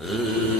Uh...